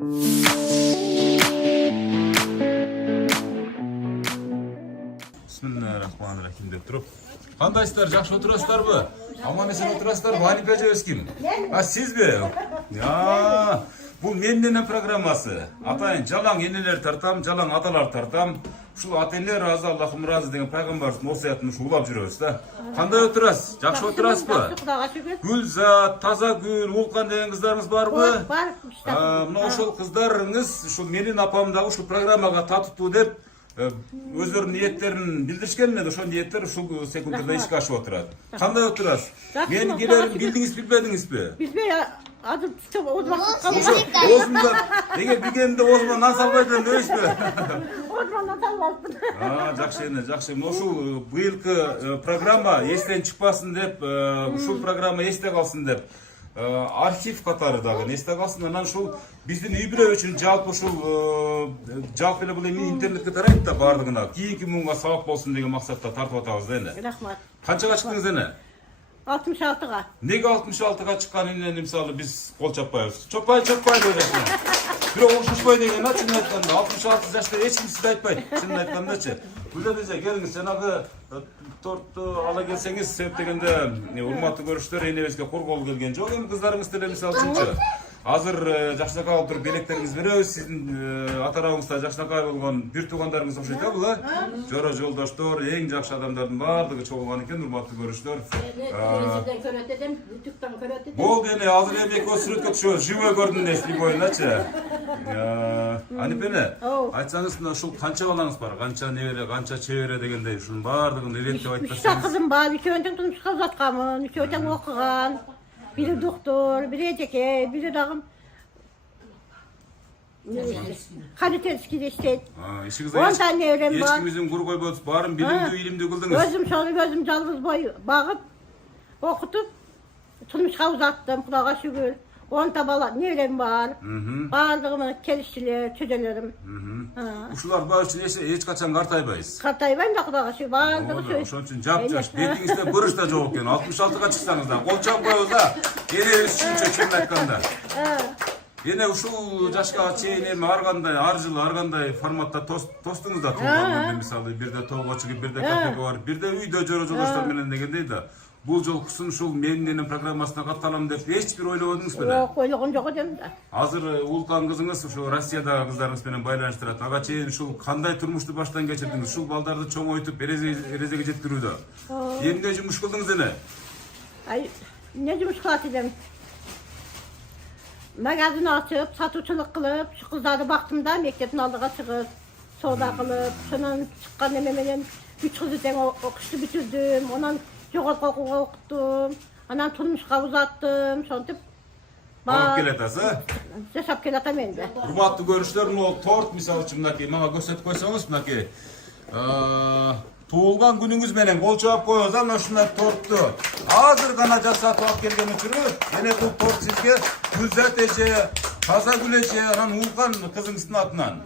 Bismillahirrahmanirrahim деп тұрып. Қандайсыздар, жақсы отырасыздар бі? Аман-есен отырасыздар бі? Анипа әжеңіз кім? Сіз бе? Бұл менен программасы. Атайын жалаң енелер тартам, жалаң аталар тартам. Шул ата-енелер разы, Аллахым разы деген пайғамбардың осыятын улап жүрөбүз да. Кандай отырасыз? Жақсы отырасыз бі? Гүлзат, таза гүл, Улқан деген қыздарыңыз бар бі? Бар. Мына ошол қыздарыңыз шул менин апамдагы ушул программага татыктуу деп өздөрүнүн ниеттерин билдиришкен эле, ошол ниеттер ушул секундда ишке ашып отурат. Кандай отурасыз? Менин келерим билдиңиз, билбедиңизби? Билбей, азыр озмакка Озмунда, эгер билгенде озмон нан салбай дедим дебейсизби? озмондан салбайбын. Жакшы эне, жакшы. Ушул быйылкы программа эстен чыкпасын деп, ушул программа эсте калсын деп, архив катары дагы эсте калсын. Анан ушул биздин үй бүлө үчүн жалпы ушул жалпы эле бул эми интернетке тарайт да бардыгына. Кийинки муңга сабак болсун деген максатта тартып атабыз да эне. Рахмат. Канчага чыктыңыз эне? 66-га. Неге 66-га чыкканын мисалы биз кол чаппайбыз. Чаппай дегенде. Бирок окшошпой деген чын айтканда 66 жашта эч ким сизди айтпайт. Чын айткандачы. Гүлзат эже келиңиз, жанагы торту ала келсеңиз, себеп дегенде урматтуу көрүштөр энебизге корголуу келген жок. Эми кыздарыңыз деле мисалы үчүнчү. Азыр жакшынакай болуп туруп белектериңизди беребиз. Сиздин ата-арабыңызда жакшынакай болгон бир туугандарыңыз окшойт да бул, жоро жолдоштор, эң жакшы адамдардын баардыгы чогулган экен, урматтуу көрүштөр. Телевизордон көрөт эдим, ютубтан көрөт эдим. Болду эне, азыр эми экөө сүрөткө түшөбүз. Живой көрдүм дешти боюначы. Анипене, айтсаңыз, мына ушул канча балаңыз бар? Канча небере, канча чебере дегендей, ушунун баардыгын илеттеп айтып Үч кызым бар, үчөөнүн турмушка узатканмын, үчөө окуган. Biri doktor, biri eceke, biri dağım kalitelski de işte. İşiniz 10 tane evren var. Eskimizin kurgoy boz, barın bilimdi kıldınız. Gözüm sonu, gözüm calvız boy bağıp, okutup, turmuşka uzattım, kulağa şükür. 10 bala ne evren var, bağırdığımı kelişçiler, çözelerim. Uşular bağ için hiç kaçan kartaybayız. Kartaybayım da kulağa şükür, bağırdığı söz. Şunun için cap-caş, betinizde bırış da çok yani, 66'ga çıksanız da, kol çap koyuz da, yine üstünce çömün aytkanda. Yine uşul jaşka çeyinemi arganday, arjılı arganday formatda tostunuz da tuğlanlardı misali, bir de toğga çıkıp, bir de kafege var, bir de uyda joro joldoşlar menen degендей da. Бул жолкусун ушул менин программасына катталам деп эч бир ойлободуңуз беле? Жок, ойлогон жок эдим да. Азыр Улкан кызыңыз ушул Россиядагы кыздарыңыз менен байланыштырат. Ага чейин ушул кандай турмушту баштан кечирдиңиз? Ушул балдарды чоңойтуп эрезеге жеткирүүдө. Эмне жумуш кылдыңыз эне? Ne жумуш кылат эдим? Magazin açıp, satучулук кылып, şu kızları baktım da mekteптин алдыга чыгып, соода кылып, сонун чыккан эме менен 3 кызды тең окушту бүтүрдүм. Ondan жогорку окууга окуттум, анан турмушка узаттым, сонтип Алып келатасыз, жашап келатам энди. Урматтуу көрүштөр, могу торт мисалы үчүн мынакей мага көрсөтүп койсоңуз, мынакей туулган күнүңүз менен кол чаап коебуз, ana ушундай тортту азыр гана жасатып алып келген үчүн, эне бул торт сизге Гүлзат эже, таза гүл эже, анан Улкан кызыңыздын атынан.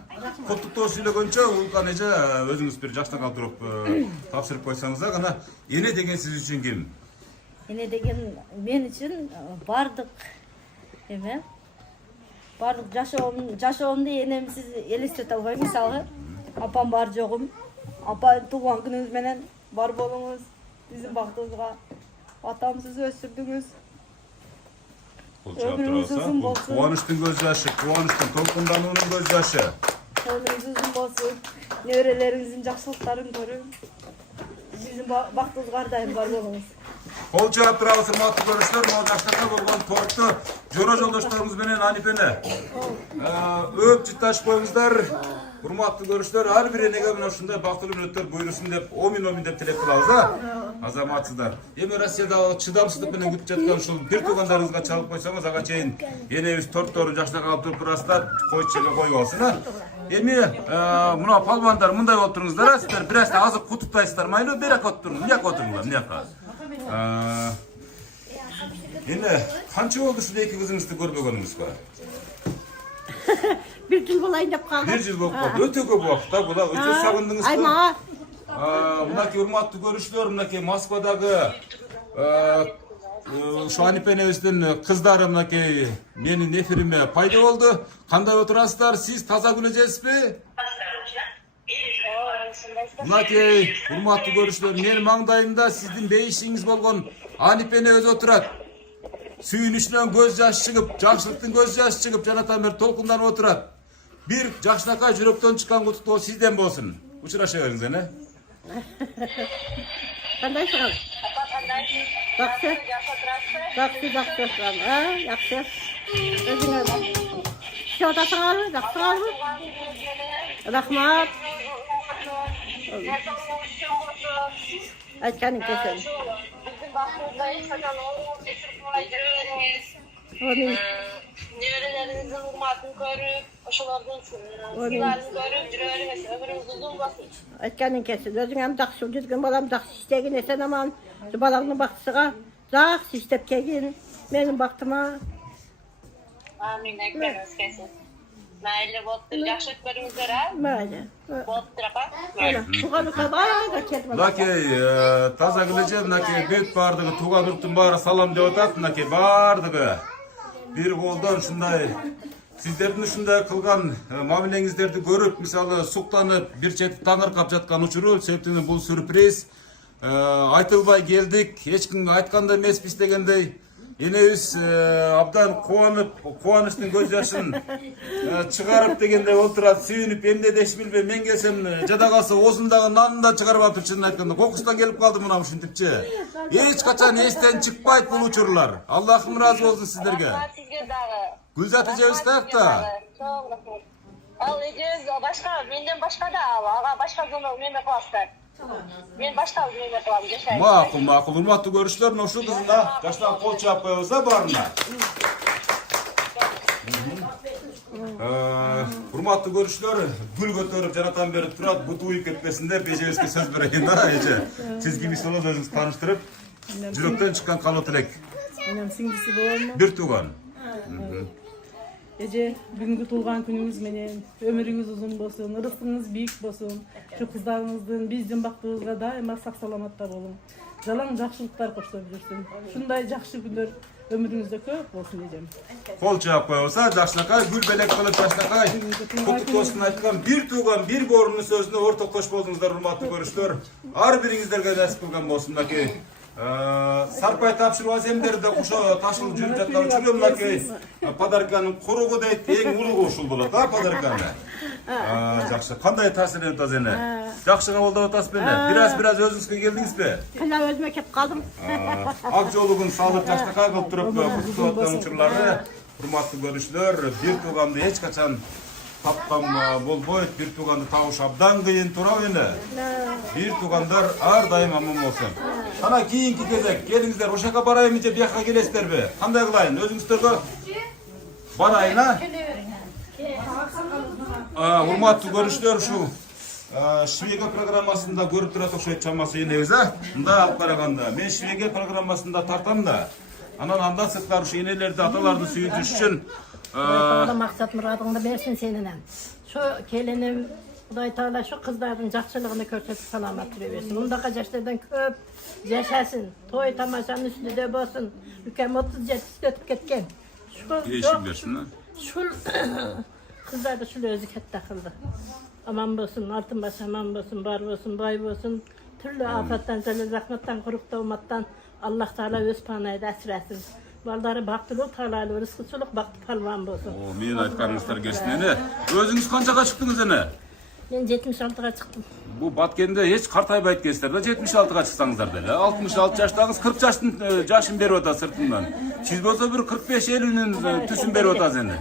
Куттуктоо сүйлөгөнчө Улкан эже өзүңүз бир жакшына туруп тапшырып койсоңуз да, гана эне деген сиз үчүн ким? Эне деген мен үчүн бардык эме. Бардык жашоомду энемсиз элестете албайм. Мисалы, апам бар жогум. Апа тууган күнүңүз менен бар болуңуз, биздин бактыбызга атамсыз өстүрдүңүз. Ömrünüz uzun olsun. Kuvанычтын көз жашы, кубанычтын толкундануунун көз жашы. Ömrünüz uzun olsun. Növrelerinizin жақсылықтарын көрүп, биздин бактыбызга ар дайым бар болуңуз. Кол чаап турабыз, урматтуу көрүштөр, могу жакшыракай болгон торту жоро жолдошторуңуз менен Анипене өп жытташып коюңуздар. Урматтуу көрүштөр, ар бир энеге мына ушундай бактылуу мүнөттөр буйрусун деп, омин деп тилек кылабыз да. Азаматсыздар. Эми Россияда чыдамсыздык менен күтүп жаткан ушул бир туугандарыңызга чалып койсоңуз, ага чейин энебиз торттору жакшынакай алып туруп турасыздар, койчуга коюп алсын, Эми мына палбандар мындай болуп туруңуздар, сиздер бир азыр азыр кутуптайсыздар, майлы берак отуруңуз, мынияка отуруңуздар, мынияка. Эне канча болду ушул эки кызыңызды көрбөгөнүңүзгө? Bir yıl bulayın деп kaldım. Bir yıl болуп калды. Өтө көп убакыт да, була өтө сагындыңыз. Ай мага. Мынакей урматтуу көрүштөр, мынакей Москвадагы Şu Anip'enevizden kızlarımdaki benim nefirime payda oldu. Kanday oturasızlar, siz taza güleceğiz mi? Mınaki, hurmatlı görüşler, benim mаңдайымda sizin beyişiniz bolgon Anip'enevez oturat. Sүйүнүшүнөн көз жаш чыгып, жакшылыктын көз жаш чыгып, жанатан бери толкунданып отурат. Бир жакшынакай жүрөктөн чыккан куттуктоо сизден болсун. Учураша бериңиз, эне. Кандайсың? Жакшы. Жакшы, жакшы. Жакшы. Өзүңө. Жотасыңарбы? Жакшыңарбы? Рахмат. Aytganing kelsin. Bizim baktığımızda hiç zaten oğlumuz esirtmeyi Nevrelerinizin hurmatını görüp, oşalardan sızlarını görüp, cürüveriniz, ömrünüz uzun basın. Aytganing kelsin. Özüң hem жакшы жүргөн балам жакшы иштегин эсен аман. Балаңдын бактысыга жакшы иштеп келгин. Менин бактыма. Amin, ekleriniz kesin. Mayli bottur, yaxshi ko'ringizlar, ha? Mayli. Bottur, apa? Туганыкка баага кетип алат. Мынакей таза килеже, мынакей бүт бардыгы тууган уруктун баары салам деп атат, мынакей бардыгы. Бир колдон ушундай сиздердин ушундай кылган мамилеңиздерди көрүп, мисалы суктанып, бир чети таңыркап жаткан учуру, себептен бул сюрприз. Айтылбай келдик, эч кимге айткандай эмеспиз дегендей. Enemiz abdan kuvanıştın göz yaşın çıkarıp degende oturat suyunup emde deş bilbe men gelsem jadagası osundagı nanını da çıkarıp atıp çınını aytkanda kokustan gelip kaldı mına uşintipçi. Hiç kaçan esten çıkpayt bul uçurlar. Allah'ım razı olsun sizlerge. Gülzat ecemiz da. Al ecemiz başka, benden başka da al. Ağa başka zonu mene kılaslar. Ben başka mene kılam geçer. Makul. Hurmatlı görüşler noşu kızında. Kaçtan kol çapıyorsa barına. Hurmatlı görüşler, gül götürüp janatan beri turat, butu uyup ketmesinde beceriske söz bereyim da ece. Siz gibi sola özünüzü tanıştırıp, jürökten çıkan kalı tilek. Benim singisi bolma. Bir tuğan. Ece, bugünkü tuğan günümüz menen, ömrünüz uzun bolsun, ırıstığınız büyük bolsun. Şu kızlarınızdan bizden baktığınızda daima sağ salamatta bolun. Jalan jakşılıklar koşturup жүрсүн. Şunday jakşı günler ömrünüzde köp bolsun diyeceğim. Kol çap koysa, jaşnakay, gül belek kılıp jaşnakay. Kutuktosunu aytkan bir tuğan, bir borunun sözüne ortaktoş boldunuzlar, hurmatlı görüşler. Ar biringizlerge nasip kılgan bolsun ki. Sarpay tapşırıp azemderde kuşa taşılıp жүрүп жаткан учурда мынакей подарканын куругу дейт, эң улугу ушул болот да подарканы. Жакшы. Кандай таасир этет азене? Жакшы кабылдап атасыз беле? Бираз өзүңүзгө келдиңизби? Кына өзүмө кеп калдым. Ак жолугун салып жакшынакай кылып туруп куттуктап аткан учурлары, урматтуу көрүүчүлөр, бир тууганды эч качан тапкан болбойт, бир тууганды табыш абдан кыйын тура эне. Бир туугандар ар дайым аман болсун. Ana kiyinki кезек, келиңиздер, ошака барайын же бияка келесиздерби? Кандай кылайын? Өзүңүздөргө барайын, а? Урматтуу көрүүчүлөр, ушу Швега программасында көрүп турат окшойт чамасы энебиз, а? Мындай алып караганда, мен Швега программасында тартам да. Андан сырткары ушу энелерди, аталарды сүйүтүш үчүн Maksat muradыңды берсин сенинен. Şu kelinim Kuday Teala şu kızların жақсылығını көрсетіп salamat versin. Mundaka yaşlardan köp yaşasın. Toy tamaşanın üstünde bolsun. Ülkem 37 ötüp ketken. değişim versin, ha? Şu kızlar da şu özü katta kıldı. Aman bolsun, altın baş aman bolsun, bar bolsun, bay bolsun. Türlü afattan, zelil rahmattan, kurukta umattan Allah Teala öz panayda asırasın. Balları baktılık talalı, rızkıçılık baktı palvan bolsun. O, men aytkanыңыздар келсин эне. Өзүңүз канчага чыктыңыз эне? Ben 76'ga çıktım. Bu Batkende hiç kartaybayt kesler de 76'ga çıksanızlar dele. 66 yaştağız 40 yaşın beri ota sırtından. Siz bolsa bir 45-50'nin tüsün beri ota seni.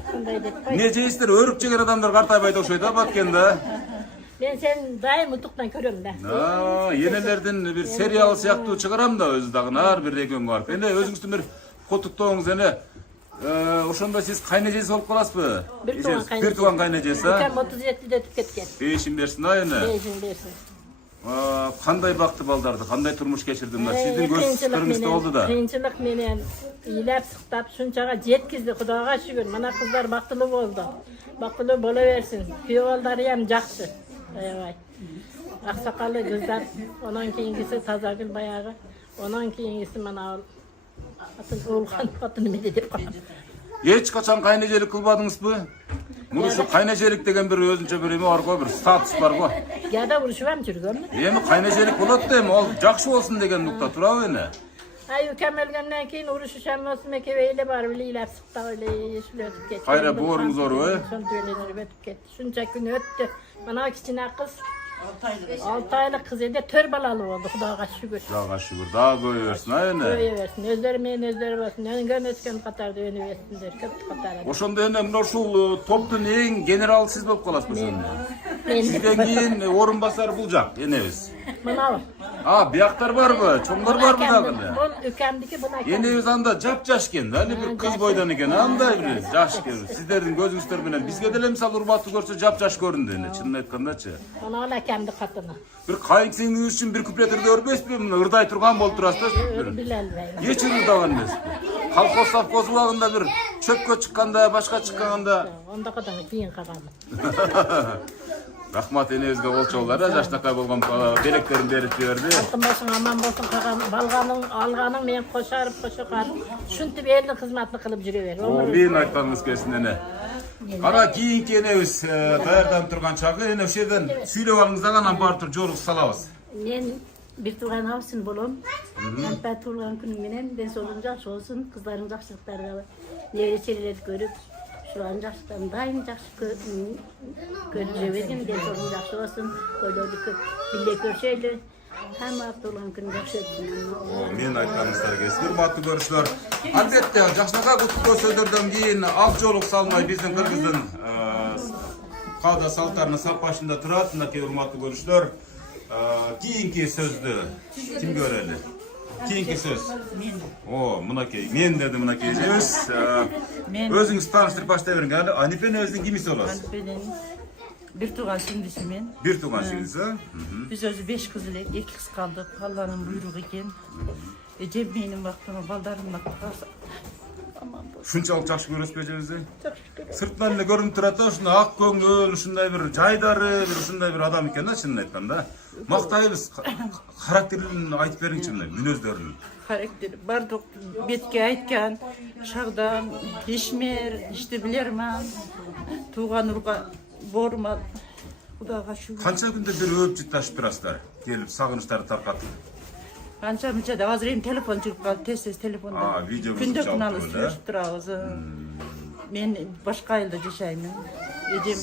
Ne ceysler örüp çeker adamlar kartaybayt okşoyda Batkende. Ben sen daim utuktan körüyorum da. Yenelerden bir seriyalı siyaktı çıkaram da özü dağın ağır bir region var. Ene özüңүздүн bir kotuktoğunuz ene. Ошондо сиз кайнежеси болуп каласызбы? Bir tuğan kaynejesi, ha? Ülkem 37'de ötüp ketken. Değişim versin ha ene. Değişim versin. Kanday baktı baldardı, kanday turmuş geçirdimler. Sizin gözlerinizde oldu da. Kıyınçılık menen iyilep sıktap şunçağa jetkizdi Kudağa şükür. Mana kızlar baktılı oldu. Baktılı boluversin. Kuyuvalları hem jaktı. Vay. Aksakalı kızlar. Ondan keyingisi Tazagül bayağı. Ondan keyingisi mana Atın oğulgan atını mede dep kalam. Hiç kaçan kaynecelik kılmadınız mı? Muruşu kaynecelik degen bir özünçe bir emi var go, bir status var go. Yada vuruşuvam жүргөнмүн. Emi kaynecelik bolat da emi, ol jakşı olsun degen nukta turabı ene. Ay ukam ölgenden keyin uruşuşam olsun ekebeyle bar bile ilap sıkta öyle sülötüp ketти. Hayra boğurunuz oru he? Son düğünleri ötüp ketти. Şunca gün öttü. Bana kichine kız 6 aylık kız edi, 4 balalı oldu Xudoga şükür. Dağa şükür, daha koyuversin ha ene. Koyuversin. Özleri men özleri bolsun. Öngön ötken katarda önü versinler. Köp katarda. Oşonda ene mına uşul toptun eң general siz bolup kalasız ene. Men Sizden keyin orun basar bulacak enemiz. mana Ha, biyaktar var mı? Çoğunlar var mı dagında? bu ökemdiki buna Enemiz anda jap-jaşken, hani bir kız boydan eken, anda bir jaşken. Sizlerin gözünüzler bilen bizge dele misal urmatlı görse jap-jaş göründü ene, çınını aytkandaçı. Ona ola kendi katını. Bir kayınsinginiz için bir kupletirde örmez mi? Bunu ırday turgan bolup turasız. Bilelmeyim. Hiç ırdagan emes. Kalkoz safkoz ubagında bir çöpkö çıkkanda, başka çıkkanda. Onda kadar keyin kagamı. Rahmat enebizge bolçoğullara jaştakay bolgan bereklerin berip berdi. Altın bolsun aman bolsun kagam. Balganın alganın men koşarıp koşukarım. Şuntip elli hizmetli kılıp жүрөбер. Мен айтпаңыз келсін ene. Кара кийинки энебиz даярданып турган чагы эне ошол жерден сүйлөп алыңыз дагы анан барып туруп жолугубузду салабыз. Men bir tuğan havsın bolom. Hatta tuğan günüm menen den solum jakşı olsun. Kızlarım jakşılıklarga nevreçeleri görüp şu an jakşıdan daim jakşı görüp жүрөбедим. Den solum jakşı olsun. Koydodu köp bille köşeli. Hamma tuğan günüm jakşı ötdüm. Мен айтпаңыздар келсин. Урматтуу көрүүчүлөр, албетте жакшынакай куттуктоо сөздөрдөн кийин ак жоолук салмай биздин кыргыздын каада салттарына сап башында турат. Мынакей урматтуу көрүүчүлөр, кийинки сөздү кимге берели? Кийинки сөз. О, мынакей, мен деди мынакей эжебиз. Өзүңүз тааныштырып баштай бериңиз. Анипе энебиздин кимиси болосуз? Benim bir tuğan singdisimen. Бир тууган сиңдиси. Biz özü 5 kız ile 2 kız kaldık. Allah'ın buyruğu iken. Cem benim baktığıma, baldarım baktığıma. Ушунчалык жакшы көрөсүз эжебизди? Сыртынан эле көрүнүп турат да, ушундай ак көңүл, ушундай бир жайдары, бир ушундай бир адам экен да, чынын айтканда. Мактайбыз. Характерин айтып бериңчи мына, мүнөздөрүн. Karakteri bardık betke aytkan. Şağdan işmer, işte bilerman. Tuğan urga borma. Kudağa şükür. Канча күндө бир өп жытташып турасыздар? Келип сагынычтарды таркатып. Kança mıca da hazır telefon çıkıp kaldı. Tez telefonda. Aa, video Günde çalıp kunalı öyle. sürüp durağız. Ben başka yılda yaşayayım. Ecem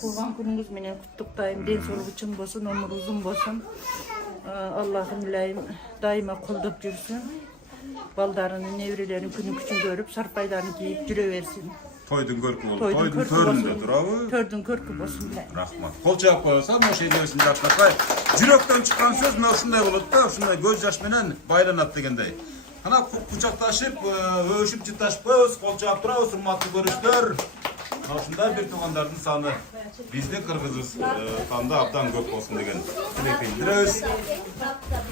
Kurban gününüz menen kutluktayım. Den soluğu için bolsun, ömür uzun bolsun. Allah'ım ilayim daima koldup жүрsün. Baldarını, nevrelerin günü küçün görüp sarpaylarını giyip жүрөберsin. Тойдун көркү болуп, Toydun тойдун körkü төрүндө bolsun. турабы? Tördün körkü bolsun ilayim. Рахмат. Кол чаап коесам, ошо эжебиздин жакшынакай жүрөктөн чыккан сөз мына ушундай болот да, ушундай көз жаш менен байланат дегендей. Ана кучакташып, өшүп жытташып коебуз, кол чаап турабыз, урматтуу көрүүчүлөр. Ушундай бир туугандардын саны биздин Кыргызстанда абдан көп болсун деген тилек билдиребиз.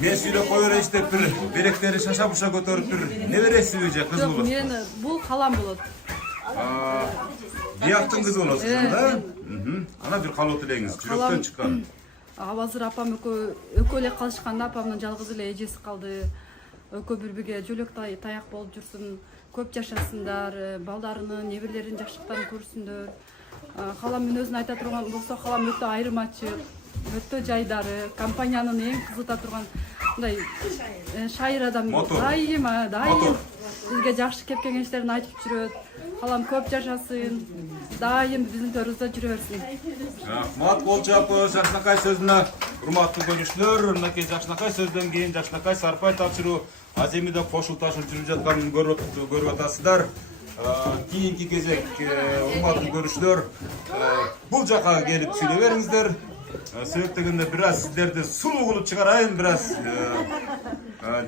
Мен сүйлөп кое берейинчи деп бир беректери шаша буша көтөрүп бир небересиби же кыз болот? Мен бул халам болот. Бияктын кызы болосуз да? Ана бир калоо тилегиңиз, жүрөктөн чыккан. Азыр апам экөө эле калышканда апамдын жалгыз эле эжеси калды. Экөө бири-бириге жөлөк таяк болуп жүрсүн. Көп жашасындар, балдарынын, неберелерин жакшылыктарын көрсүндөр. Халам мен өзүн айта турган болсо, халам өтө айырмачык, өтө жайдары, компаниянын эң кызыта турган мындай шайыр адам. Дайыма, дайым бизге жакшы кеп кеңештерин айтып жүрөт. Халам көп жашасын, дайым биздин төрүбүздө жүрө берсин. Рахмат, кол чаап коебуз жакшынакай сөзүнө. Урматтуу көрүүчүлөр, мынакей жакшынакай сөздөн кийин жакшынакай сарпай тапшыруу аземиде кошул ташып жүрүп жатканын көрүп атасыздар. Кийинки кезек урматтуу көрүүчүлөр, бул жака келип сүйлөп бериңиздер. Себеп дегенде бир аз сиздерди сулуу кылып чыгарайын, бир аз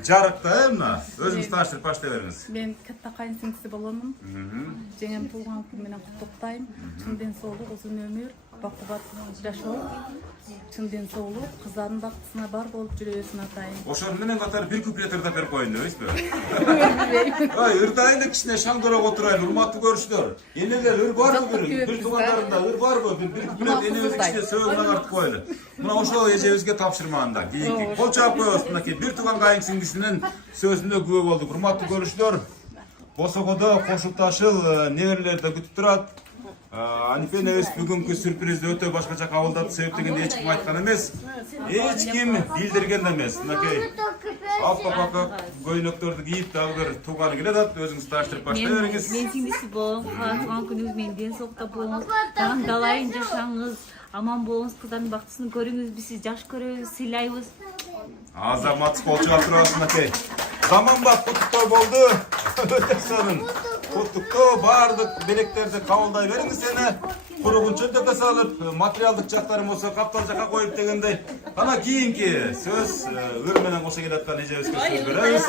жарыкта мына. Өзүңүз тааныштырып баштай бериңиз. Мен катта кайын сиңдиси боломун. Жеңем туулган күнү менен куттуктайм. Чын ден соолук, узун өмүр. бакубат жашоо, чын ден соолук, кыздардын бактысына бар болуп жүрө берсин атайын. Ошол менен катар бир куплетер да берип коеюн дебейсизби? Ай, ырдайын да кичине шаңдырак отурайын, урматтуу көрүүчүлөр. Энелер ыр барбы бир туугандарында ыр барбы? Бир куплет энебиз кичине сөзүн агартып коелу. Мына ошол эжебизге тапшырмаганда кийинки кол чаап коебуз. Мынакей бир тууган кайын сиңдисинин сөзүнө күбө болдук. Урматтуу көрүүчүлөр, Босогодо кошулташыл неберелер да күтүп турат. Анипе энебиз бүгүнкү сюрпризди өтө башкача кабылдады. Себептеген эч ким айткан эмес, эч ким билдирген эмес. Мынакей алпа көйнөктөрдү кийип дагы бир тууганы келатат. Өзүңүз тааштырып баштай бериңиз. Мен сиңдиси болуп, туган күнүңүз менен ден соолукта болуңуз, далайын жашаңыз, аман болуңуз, кыздардын бактысын көрүңүз, биз сизди жакшы көрөбүз, сыйлайбыз. Азамат колчуга турабыз мынакей. Заманбап куттуктоо болду. Өтө сонун. Куттуктоо баардык белектерди кабылдай бериңиз эне. Куругун чөндөккө салып, материалдык жактарын болсо каптал жакка коюп дегендей. Ана кийинки сөз ыр менен кошо келаткан эжебизге сөз беребиз.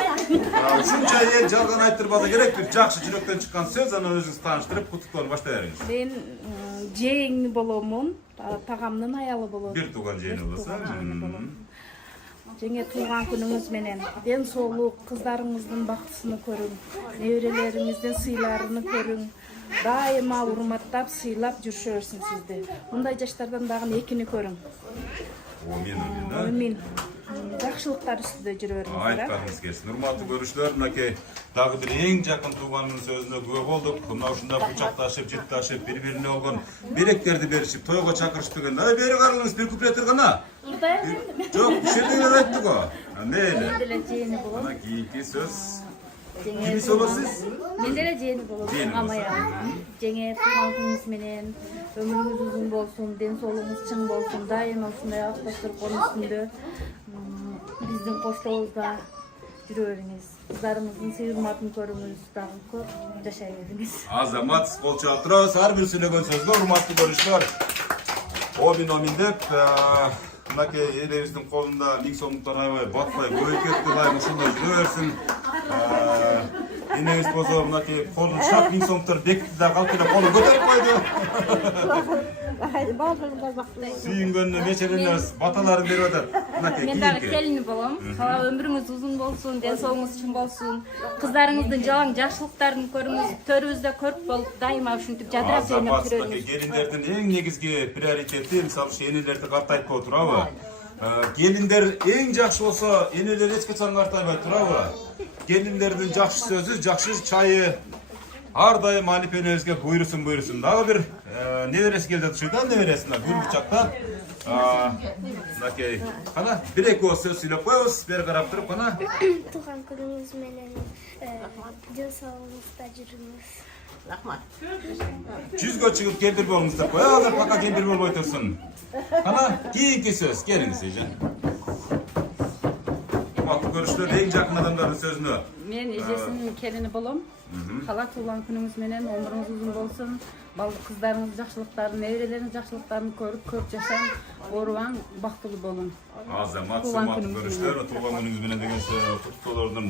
Ушунча эл жалган айттырбаса керек, бир жакшы жүрөктөн чыккан сөз, аны өзүңүз тааныштырып куттуктоону баштай бериңиз. Мен жээң боломун, тагамдын аялы болом. Бир тууган жээни болсо. Жеңе туган күнүңүз менен ден соолук, кыздарыңыздын бактысын көрүң, неберелериңиздин сыйларын көрүң. Дайыма урматтап, сыйлап жүрүшө берсин сизди. Мындай жаштардан дагы экини көрүң. Амин. Жакшылыктар үстүндө жүрө бериңиз. Айтканыңыз келсин. Урматтуу көрүүчүлөр, мынакей дагы бир эң жакын тууганынын сөзүнө күбө болдук. Мына ушундай кучакташып, жытташып, бири-бирине болгон белектерди беришип, тойго чакырышып деген. Ай, бери караңыз, бир куплет гана. Жок, ушерде айттык го. Мейли. Мен деле жээни болом. Мына кийинки сөз. Кимис болосуз? Мен деле жээни болом. Жеңе туган күнүңүз менен өмүрүңүз узун болсун, ден соолугуңуз чың болсун, дайыма ушундай акташтыр конун үстүндө биздин коштобузда жүрө бериңиз. Кыздарыңыздын сый урматын көрүңүз, дагы көп жашай бериңиз. Азамат кол чаап турабыз. Ар бир сөйлөгөн сөзгө урматтуу көрүүчүлөр. Омин деп мынакей элебиздин колунда 1000 сомдуктан аябай батпай көбөйүп кетти, лайым ушундай жүрө берсин. Энебиз болсо мынакей колун шап 1000 сомдуктар бекитти да калып келе колун көтөрүп койду. Сүйүнгөнүнө мечеленебиз, баталарын берип атат. Мынакей Мен дагы келини болом. Өмүрүңүз узун болсун, ден соолугуңуз чың болсун. Кыздарыңыздын жалаң жакшылыктарын көрүңүз, төрүбүздө көрүп болуп, дайыма ушинтип жадырап жайнап жүрөңүз. Келиндердин эң негизги приоритети, мисалы үчүн энелерди картайтпоо турабы? Келиндер эң жакшы болсо, энелер эч качан картайбай турабы? Келиндердин жакшы сөзү, жакшы чайы ар дайым Анипе энебизге буйрусун. Дагы бир небереси келди ушуйда, небересине гүл бычактап. Мынакей, кана бир-эки ооз сөз сүйлөп коебуз, бери карап туруп кана. Туган күнүңүз менен ден соолугуңузда жүрүңүз. Рахмат. 100гө чыгып кендир болуңуз деп коебуз, пока кендир болбой турсун. Кана кийинки сөз, келиңиз эже. Урматтуу көрүүчүлөр, эң жакын адамдардын сөзүнө. Мен эжесинин келини болом. Кала туган күнүңүз менен өмүрүңүз узун болсун. Балдык кыздарыңыз жакшылыктарын, неберелеринин жакшылыктарын көрүп, көп жашаң, оорубаң, бактылуу болуң. Азамат, урматтуу көрүүчүлөр, туган күнүңүз менен деген куттуктоолордун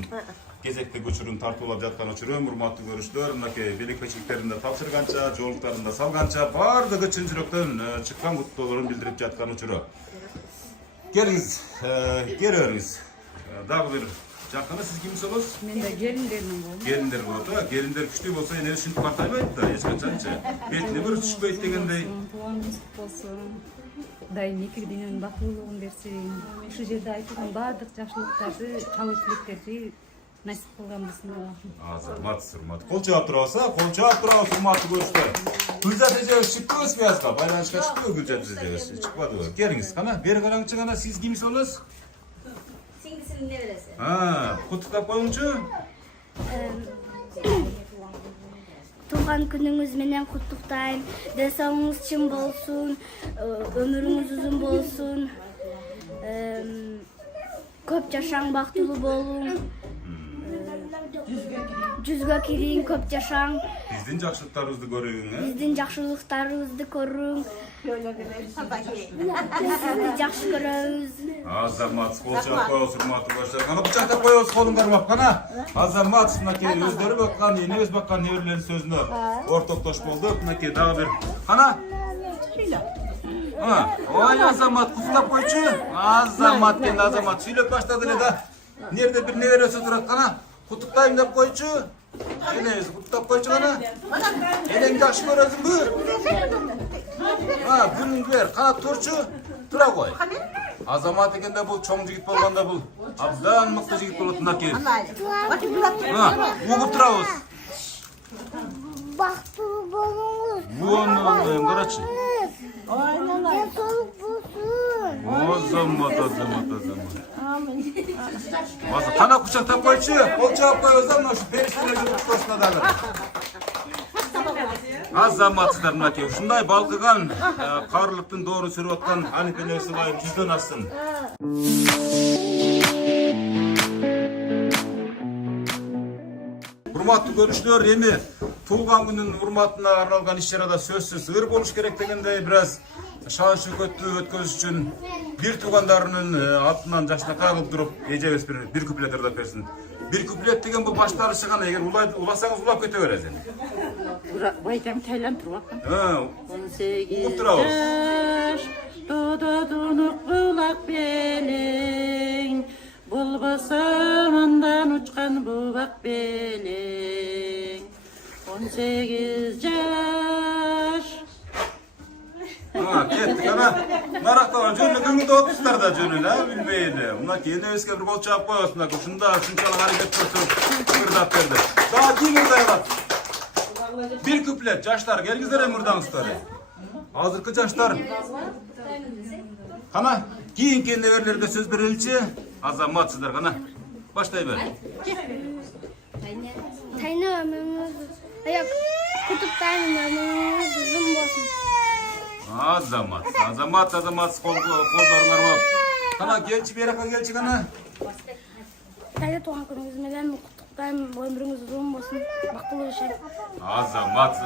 кезектик учурун тартуулап жаткан учурум, урматтуу көрүүчүлөр, мынакей белек печектеринде тапшырганча, жоолуктарында салганча, баардыгы чын жүрөктөн чыккан куттуктоолорун билдирип жаткан учуру. Келиңиз, кери бериңиз. Дагы бир жакканы сиз кимис болосуз? Мен да келиндермин болом. Келиндер болот, келиндер күчтүү болсо эне ушинтип картайбайт да, эч качанчы. Бетине бир түшпөйт дегендей. Туганыңыз болсун. Дайым эки дүйнөнүн бактылуулугун берсин. Ушул жерде айтылган баардык жакшылыктарды, кабыл тилектерди насип кылганбызсын Аллахым. Азамат, урмат. Кол чаап турабыз, кол чаап турабыз, урматтуу көрүүчүлөр. Гүлзат эжебиз чыкпыбыз связга, байланышка чыкпыбы Гүлзат эжебиз? Чыкпадыбы? Келиңиз, кана бери караңызчы, кана сиз кимис болосуз? Сиңдисинин небереси. Куттуктап коюңчу. Туган күнүңүз менен куттуктайм. Ден соолугуңуз чың болсун, өмүрүңүз узун болсун. Көп жашаң, бактылуу болуң. 100гө кириң, көп жашаң. Биздин жакшылыктарыбызды көрүң, Биздин жакшылыктарыбызды көрүң. Сизди жакшы көрөбүз. Азамат, кол чаап коебуз, урматтуу көрүүчүлөр. Кана бычактап коебуз, колун кармап кана. Азамат, мынакей өздөрү баккан, энебиз баккан неберелердин сөзүнө ортоктош болдук. Мынакей дагы бир. Кана. Oy Azamat kutlap koyçu. Azamat kendi Azamat. Söylep başladı ne da. Nerede bir ne veriyorsa durat kana. Kutuktayım dep koyçu. Eneyiz kutlap koyçu kana. Enen jakşı görözün bu. Günün ver kana turçu. Tura koy. Azamat ekende bu çoğun jigit bolganda bu. Abdan mıklı jigit bolotunda ki. Uğup turabız. Baktılı bolunuz. Bu onun karaçı. Aynen. Soluk bulsun. Azamat. Azı kana kucaktan koyçu. Ol cevap koy o zaman şu periştelerden kutlasına dağılır. Azamatsızlar mınaki. Şunday balkıgan, karlıktın doğru sürüp atkan Hanife'nin bayıp yüzden assın. Hurmatlı görüşler, emi tuğgan günün hurmatına aralgan işlerada sözsüz ır boluş gerek degende biraz şaşı ötközüş üçün bir tuğgandarının atından jaşına kagılıp durup ejebes bir küplet ırdak versin. Bir küplet degen bu başları çıkan eğer ulasanız ulap kötü verezin. Baytam Tayland turap. 18 Oturalım. yaş doda donuk bulak belin bulbasamından uçkan bubak belin 18 yaş. Kettik ana. Naraktalar jönlü güngünde otuzlar da jönlü ha bilmeydi. Buna ki yine eski bir bol çağıp koyasın da şunda şunçalı hareket götürüp kırdak verdi. Daha kim urdaylar? Bir küplet yaşlar gelgizlere mırdanızları. Hazırkı yaşlar. Kana giyin kendi verilerde söz verilçi. Azamatsızlar kana. Başlayıver. Tayını ömrümüz. Yok. Kutuktayım ömrümüz uzun olsun. Azamat kollarına var. Kana gelçi bir yere gelçi kana. Tayını tuğan gününüz meden kutuktayım ömrümüz uzun olsun. Baktılı yaşayın. Azamat.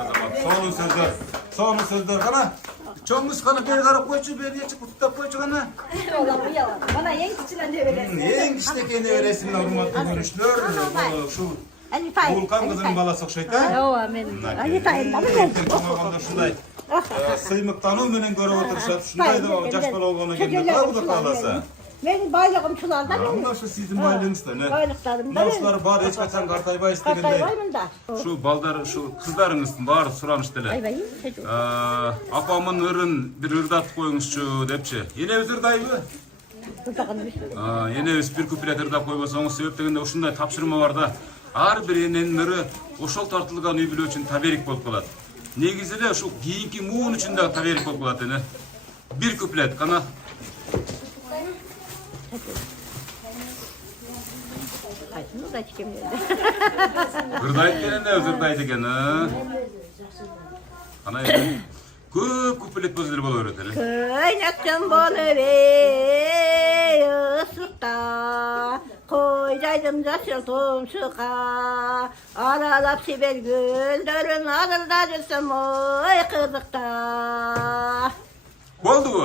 Sonu sözler kana. Çoğunuz kana beri karap koyçu, beri yeçi kutup koyçu kana. Bana en küçülen de veresin. En işte kendi veresimle hurmatlı görüşler. Şu Volkan kızının balası okşayta. Yo amen. Ali tayında mı geldi? Şunday. Sıymıktanı menen görüp oturuşat. Şunday da jaş bala olgana gelmek var bu da kalasa. Benim baylığım çularda benim. Bunlar şu sizin baylığınızda ne? Baylıklarım da benim. Naşlar var hiç kaçan kartayba istegende. Kartaybayım da. Şu baldar şu kızlarınızın var suranış dile. Aybayım. Apamın ırın bir ırdat koyunuzçu depçi. Yine ırdayı mı? Yine bir küpület ırdat koyması onun sebep degende uşunday tapşırma var da. Har birinin ırı oşol tartılgan üy bilүү üçün taberik bolup kalat. Negizide şu giyinki muğun üçün de taberik bolup kalat ene. Bir küpület kana. Kaysınız da çıkayım dedi. Gırdayıp gelen de ırdaydı eken ha. Ana ene. Köp küpület bözleri bolu öğreteli. Köynaktın bolu ıslıkta. Koydaydım yaşıl tumşuğa. Aralap siber güldürün adılda düşsün oy kızıkta. Oldu bu.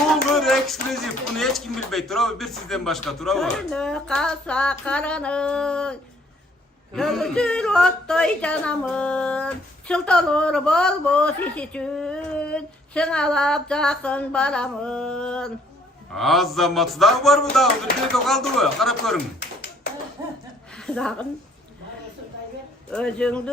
Bulgur eksklusif. Bunu hiç kim bilmeyip dur bir sizden başka dur abi. Önü kalsa karanın. Gönülsüz ottoy canamın. Çıltan olur bol boş iş için. Sınalap takın balamın. Azamat daha var mı daha? Bir de kaldı mı? Karap görün. Dağın özündü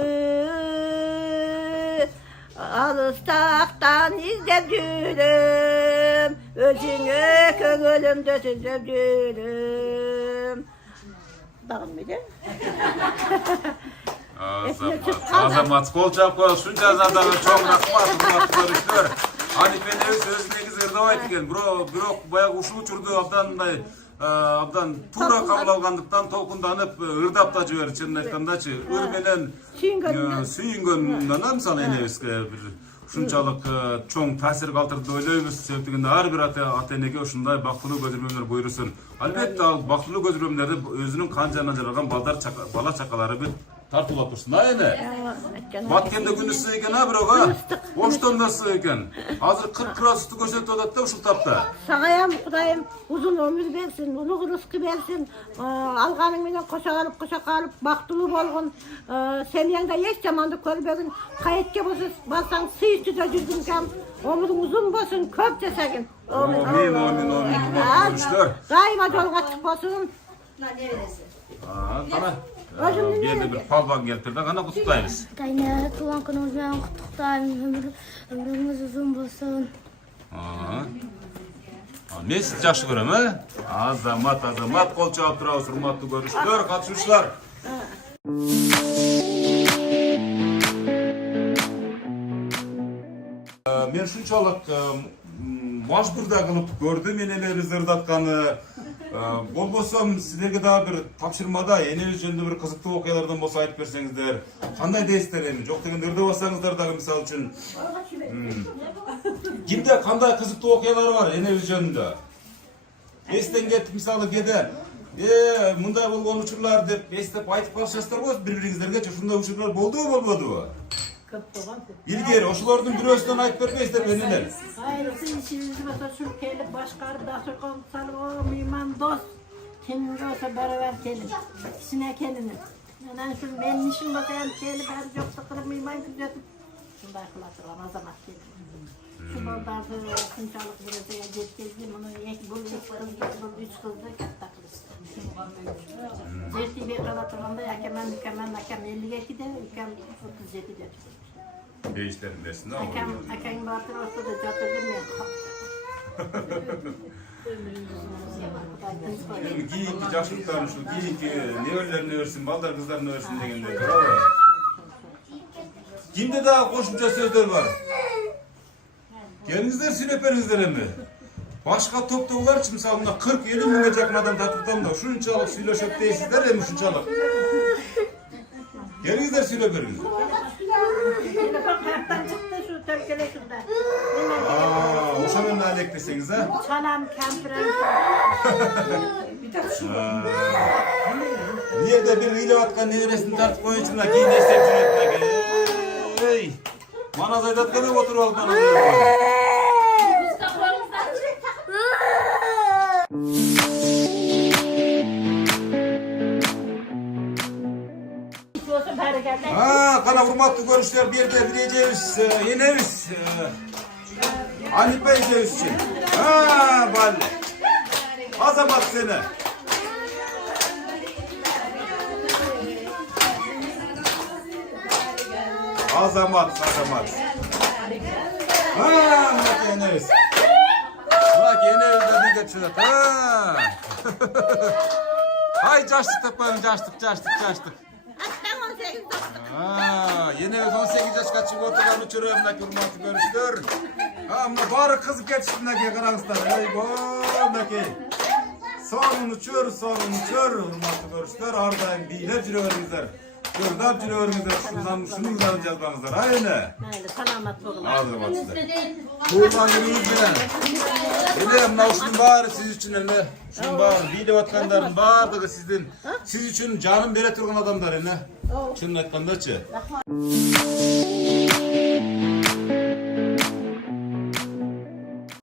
alıstaktan izlep yürüm. Özünü köngülümde süzüp yürüm. Dağın mıydı? Azamat kol çapı şunca azadana çok rahmat görüşler. Hanife'nin sözüne gizirde var etken. Bro bayağı uşu uçurdu abdan tura kabul algandыкtan толкунданып ырдап да жибер чынын айткандачы ыр менен сүйүнгөндөн мисалы энебизге бир ушунчалык чоң таасир калтырды деп ойлойбуз себеп дегенде ар бир ата энеге ушундай бактылуу көзүрмөмдөр буйрусун албетте ал бактылуу көзүрмөмдөрдү өзүнүн кан жанынан жаралган бала чакалары tartılıp dursun ha yine. Batkende günü sığ eken ha bırak ha. Boştan da sığ eken. Hazır 40 gradus'tu gözetip odat da uşul tapta. Sağayam Kudayım uzun ömür versin, ulug rızkı versin. Alganın menen koşa kalıp baktılı bolgun. Semiyanda hiç zamanda körbegin. Kayıtça basan sığ üstüde жүргүнкем. Ömrün uzun bolsun, köp jasagın. Amin. Daima yolga çıkmasın. Kana. Bir yerde bir palvan gelip de kana kutlayız. Kayne tuğan gününüz menен kutuktayım. Ömrüңүz uzun bolsun. Ne siz yaxşı görem ha? Azamat kol çalıp turabız hurmatly görüşler, katışuşlar. Men şunçalık majburda kılıp gördüm eneleri zırdatkany. Bolbosam sizlerge daha bir tapşırmada eneli jönündө bir kızıklı okuyalardan bolsa aytıp berseňizler. Kanday deysizler endi? Jok degендерде болсаңыздар дагы мисалы үчүн. Kimde kanday kızıklı okuyalar var eneli jönündө? Esten ketip misалы kede мындай болгон учурлар деп эстеп айтып калышасыздар го бири-бириңиздерге. Ушундай учурлар болдубу болбодубу? İlgari, oşulardan birisinden ayıp vermeyizler beneler. Hayır, siz işinizi mesela şu kelip başkarı da sokağım salı o mıyman dost. Kimin olsa beraber kelin. İkisine kelinin. Yani şu benim işim bakayım kelip her yok sıkırım mıyman güzetip. Şunday kılatırlar o zaman kelin. Şu boldardı sınçalık buraya getirdim onu ek bul üç kızdı katta kılıstı. Zerti bir kılatırmanda yakemen 52'de 37'de. Değişlerindesin ama. Akan batır olsa da jatırdım ya. Giyinki жақшылықтарын şu giyinki nevelerini örsün, balдар kızlarını örsün degende. Kimde daha koşunca sözler var? Kendinizler süreperingizler mi? Başka toptavular için misalında 40-50 münge jakın adam tatlıktan da şunçalık süйлöşöp deysizler mi şunçalık? Kendinizler süreperingizler. Karttan çıktı şu Türkiye'de. Oşa ben daha ekleseniz ha? Çalam, kampıran. Nerede bir hile atkan nevresini tartıp koyun içine giyin esep cüretmek. Hey! Manaz aydatkan oturup alıp bana. Kana hurmatlı görüşler bir yerde bileceğiz, yenemiz. Hanife edeceğiz için. Balle. Azamat seni. Azamat. Bak yeneriz. Bak yeneriz de bir geçiyor. Hay caştık tepem, caştık. Yeneriz 18 yaşka çıkıp oturan uçuruyorumdaki hurmatlı görüşler. Ama bari kızıp geçişindeki kıranızlar. Eyvah! Sonun uçur. Hurmatlı görüşler. Ardayım beyler cürüveringizler. Gördap cürüveringizler. Şunun güzel yazmanızlar. Aynı. Haydi, selamat olun. Azamat size. Kurban gününüz bilen. Bileyim, şunun bari siz için ele. Şunun bari, bilip atkanların bardığı sizden. Siz için canım bere turgan adamlar ele. Şunun atkandaçı.